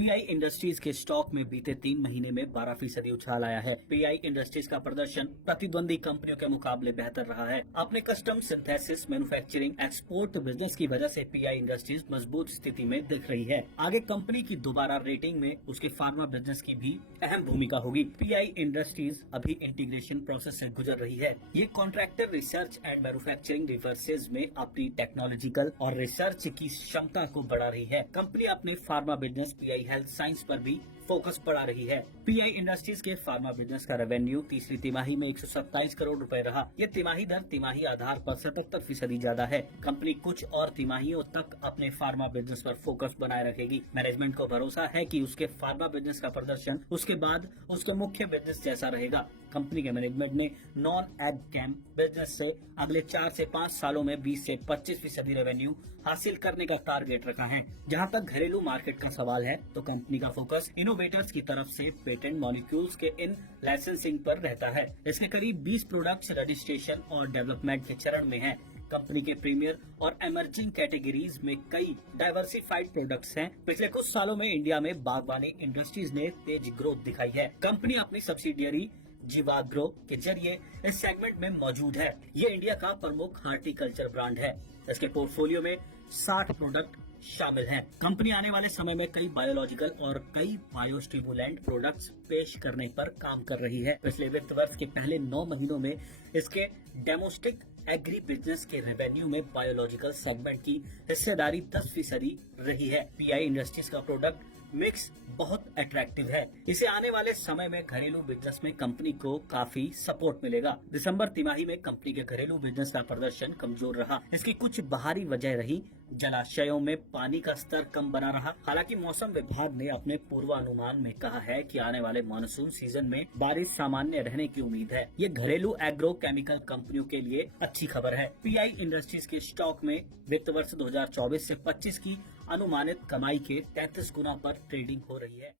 Pi industries के stock में बीते 3 महीने में 12% उछाल आया है। पीआई इंडस्ट्रीज का प्रदर्शन प्रतिद्वंदी कंपनियों के मुकाबले बेहतर रहा है। अपने custom synthesis manufacturing export business की वजह से पीआई इंडस्ट्रीज मजबूत स्थिति में दिख रही है। आगे कंपनी की दोबारा रेटिंग में उसके फार्मा बिजनेस की भी अहम भूमिका होगी। पीआई इंडस्ट्रीज अभी इंटीग्रेशन प्रोसेस से गुजर रही है। ये contractor research and manufacturing reverses में अपनी टेक्नोलॉजिकल और रिसर्च की क्षमता को बढ़ा रही है। कंपनी अपने pharma business pi health science पर भी फोकस बढ़ा रही है। पीआई इंडस्ट्रीज के फार्मा बिजनेस का रेवेन्यू तीसरी तिमाही में 127 करोड़ रुपए रहा। ये तिमाही दर तिमाही आधार पर 77% ज्यादा है। कंपनी कुछ और तिमाहियों तक अपने फार्मा बिजनेस पर फोकस बनाए रखेगी। मैनेजमेंट को भरोसा है कि उसके फार्मा बिजनेस का प्रदर्शन उसके बाद उसके मुख्य बिजनेस जैसा रहेगा। कंपनी के मैनेजमेंट ने नॉन एड कैम बिजनेस से अगले 4 से 5 सालों में 20 से 25% रेवेन्यू हासिल करने का टारगेट रखा है। जहां तक घरेलू मार्केट का सवाल है तो कंपनी का फोकस इनोवेटर्स की तरफ से पेटेंट मॉलिक्यूल्स के इन लाइसेंसिंग पर रहता है। इसके करीब 20 प्रोडक्ट्स रजिस्ट्रेशन और डेवलपमेंट के चरण में हैं। कंपनी के प्रीमियर और एमर्जिंग कैटेगरीज में कई डाइवर्सिफाइड प्रोडक्ट्स हैं। पिछले कुछ सालों में इंडिया में बागवानी इंडस्ट्रीज ने तेज ग्रोथ दिखाई है। कंपनी अपनी सब्सिडियरी जीवाग्रो के जरिए इस सेगमेंट में मौजूद है। ये इंडिया का प्रमुख हार्टिकल्चर ब्रांड है। इसके पोर्टफोलियो में 60 प्रोडक्ट शामिल हैं। कंपनी आने वाले समय में कई बायोलॉजिकल और कई बायोस्टिमुलेंट प्रोडक्ट्स पेश करने पर काम कर रही है। पिछले वित्त वर्ष के पहले 9 महीनों में इसके डोमेस्टिक एग्री बिजनेस के रेवेन्यू में बायोलॉजिकल सेगमेंट की हिस्सेदारी 10% रही है। पीआई इंडस्ट्रीज का प्रोडक्ट मिक्स बहुत अट्रैक्टिव है। इसे आने वाले समय में घरेलू बिजनेस में कंपनी को काफी सपोर्ट मिलेगा। दिसंबर तिमाही में कंपनी के घरेलू बिजनेस का प्रदर्शन कमजोर रहा। इसकी कुछ बाहरी वजह रही। जलाशयों में पानी का स्तर कम बना रहा। हालांकि मौसम विभाग ने अपने पूर्वानुमान में कहा है कि आने वाले मानसून सीजन में बारिश सामान्य रहने की उम्मीद है। ये घरेलू एग्रो केमिकल कंपनियों के लिए अच्छी खबर है। पीआई इंडस्ट्रीज के स्टॉक में वित्त वर्ष 2024 से 25 की अनुमानित कमाई के 33 गुना पर ट्रेडिंग हो रही है।